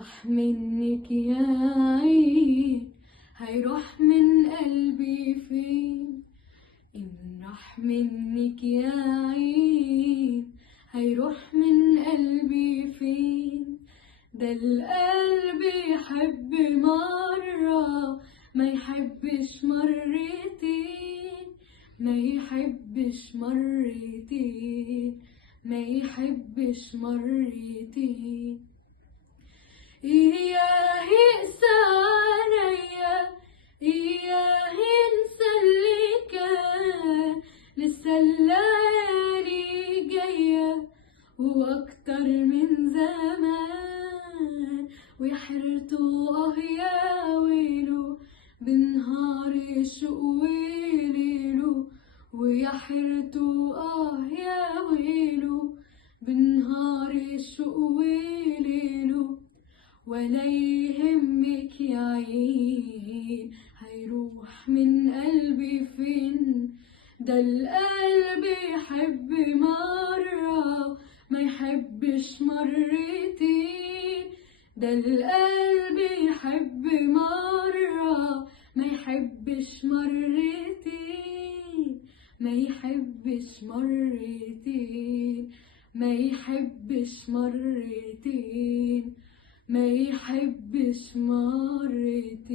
راح منك يا عين هيروح من قلبي فين؟ إن راح منك يا عين هيروح من قلبي فين؟ ده القلب يحب مرة ما يحبش مرتين، ما يحبش مرتين، ما يحبش مرتين. إياه يقسى عليا، إياه ينسى اللي كان، لسه الليالي جاية وأكتر من زمان، ويحرته يا ويله بنهار الشوق وليله، ويحرته يا ويله بنهار الشوق وليله. ولا يهمك يا عين هيروح من قلبي فين؟ ده القلب يحب مرة ما يحبش مرتين، ده القلب يحب مرة ما يحبش مرتين، ما يحبش مرتين، ما يحبش مرتين، ما يحبش مرتين.